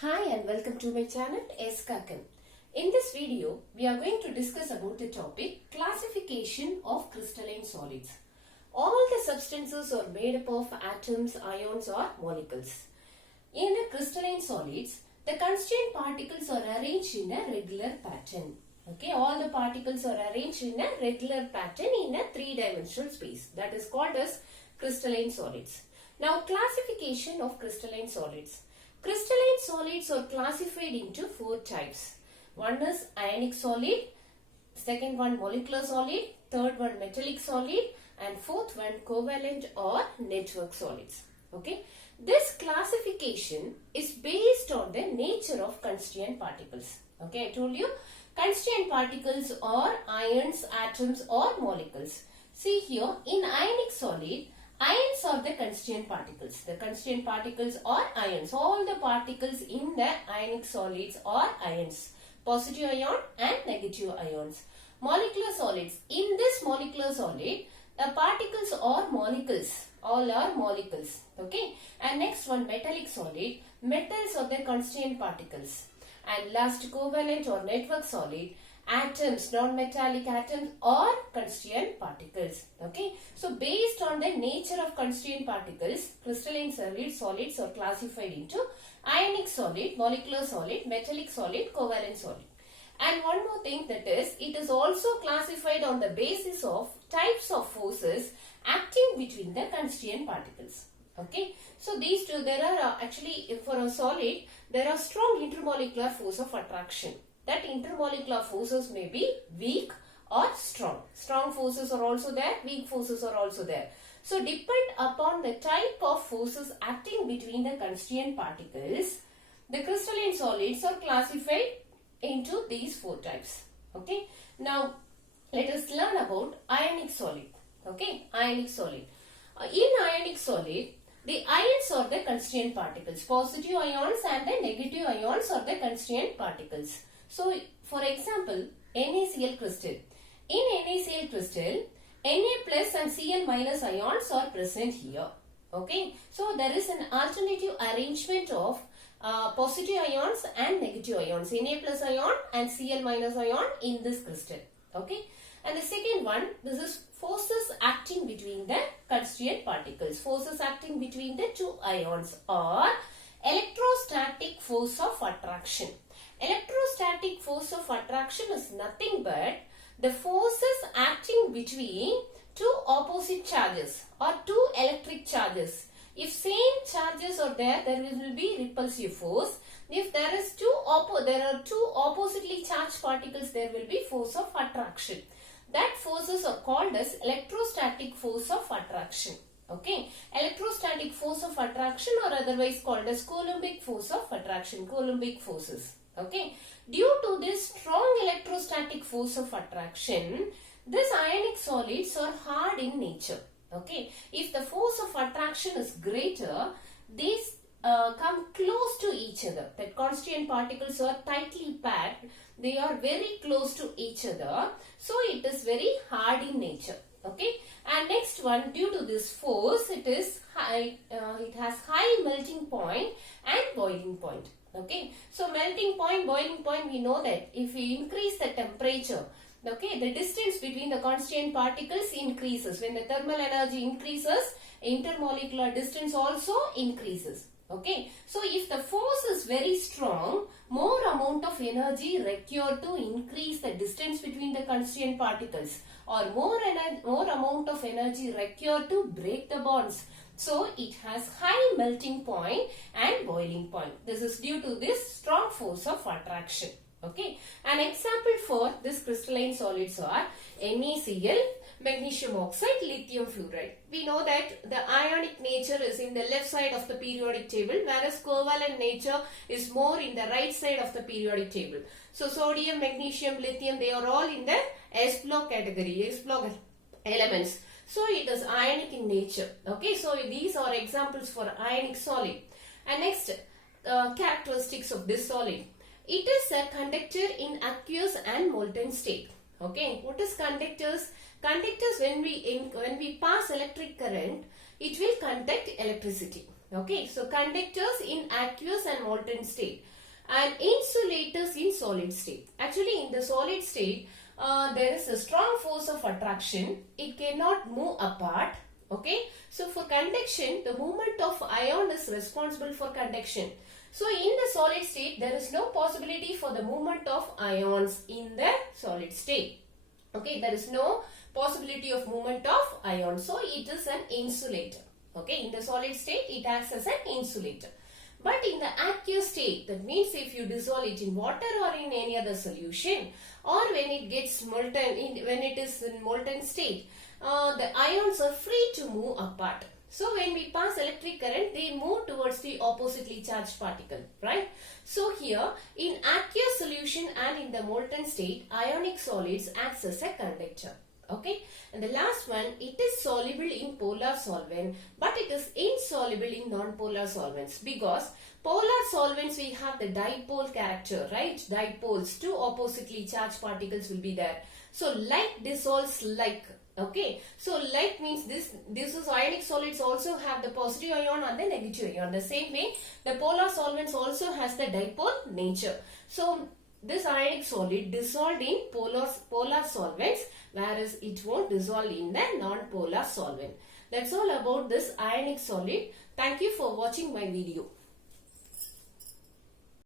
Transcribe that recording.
Hi and welcome to my channel Eskakan. In this video, we are going to discuss about the topic classification of crystalline solids. All the substances are made up of atoms, ions or molecules. In the crystalline solids, the constituent particles are arranged in a regular pattern. Okay, all the particles are arranged in a regular pattern in a three-dimensional space. That is called as crystalline solids. Now, classification of crystalline solids. Crystalline solids are classified into four types. One is ionic solid, second one molecular solid, third one metallic solid, and fourth one covalent or network solids. Okay. This classification is based on the nature of constituent particles. Okay, I told you constituent particles are ions, atoms or molecules. See here, in ionic solid, ions are the constituent particles. The constituent particles are ions. All the particles in the ionic solids are ions. Positive ion and negative ions. Molecular solids. In this molecular solid, the particles are molecules. All are molecules. Okay. And next one, metallic solid. Metals are the constituent particles. And last, covalent or network solid. Atoms, non-metallic atoms or constituent particles. Okay. So, based on the nature of constituent particles, crystalline solids are classified into ionic solid, molecular solid, metallic solid, covalent solid. And one more thing, that is, it is also classified on the basis of types of forces acting between the constituent particles. Okay. So, these two, there are actually, for a solid, there are strong intermolecular force of attraction. That intermolecular forces may be weak or strong. Strong forces are also there, weak forces are also there. So, depend upon the type of forces acting between the constituent particles, the crystalline solids are classified into these four types. Okay. Now, let us learn about ionic solid. Okay. Ionic solid. In ionic solid, the ions are the constituent particles. Positive ions and the negative ions are the constituent particles. So, for example, NaCl crystal. In NaCl crystal, Na plus and Cl minus ions are present here. Okay. So, there is an alternative arrangement of positive ions and negative ions. Na plus ion and Cl minus ion in this crystal. Okay. And the second one, this is forces acting between the constituent particles. Forces acting between the two ions are electrostatic force of attraction. Electrostatic force of attraction is nothing but the forces acting between two opposite charges or two electric charges. If same charges are there, there will be repulsive force. If there are two oppositely charged particles, there will be force of attraction. That forces are called as electrostatic force of attraction. Okay, electrostatic force of attraction or otherwise called as Coulombic force of attraction, Coulombic forces. Okay, due to this strong electrostatic force of attraction, these ionic solids are hard in nature. Okay, if the force of attraction is greater, these come close to each other. That constituent particles are tightly packed. They are very close to each other. So, it is very hard in nature. Okay, and next one, due to this force, it is high. It has high melting point and boiling point. Okay, so melting point, boiling point, we know that if we increase the temperature, okay, the distance between the constituent particles increases. When the thermal energy increases, intermolecular distance also increases. Okay, so if the force is very strong, more amount of energy required to increase the distance between the constituent particles, or more amount of energy required to break the bonds. So, it has high melting point and boiling point. This is due to this strong force of attraction. Okay. An example for this crystalline solids are NaCl, magnesium oxide, lithium fluoride. We know that the ionic nature is in the left side of the periodic table, whereas covalent nature is more in the right side of the periodic table. So, sodium, magnesium, lithium, they are all in the S block category, S block elements. So, it is ionic in nature. Okay, so these are examples for ionic solid. And next, characteristics of this solid. It is a conductor in aqueous and molten state. Okay, what is conductors? Conductors, when we pass electric current, it will conduct electricity. Okay, so conductors in aqueous and molten state and insulators in solid state. Actually, in the solid state, there is a strong force of attraction. It cannot move apart. Okay, so for conduction, the movement of ion is responsible for conduction. So in the solid state, there is no possibility for the movement of ions in the solid state. Okay, there is no possibility of movement of ions. So it is an insulator. Okay, in the solid state, it acts as an insulator. But in the aqueous state, that means if you dissolve it in water or in any other solution, or when it gets molten, when it is in molten state, the ions are free to move apart. So when we pass electric current, they move towards the oppositely charged particle, right? So here, in aqueous solution and in the molten state, ionic solids acts as a conductor. Okay, and the last one, it is soluble in polar solvent, but it is insoluble in non-polar solvents, because polar solvents we have the dipole character, right? Dipoles, two oppositely charged particles will be there. So like dissolves like. Okay, so like means this is ionic solids also have the positive ion and the negative ion. The same way, the polar solvents also has the dipole nature. So this ionic solid dissolved in polar solvents, whereas it won't dissolve in the non-polar solvent. That's all about this ionic solid. Thank you for watching my video.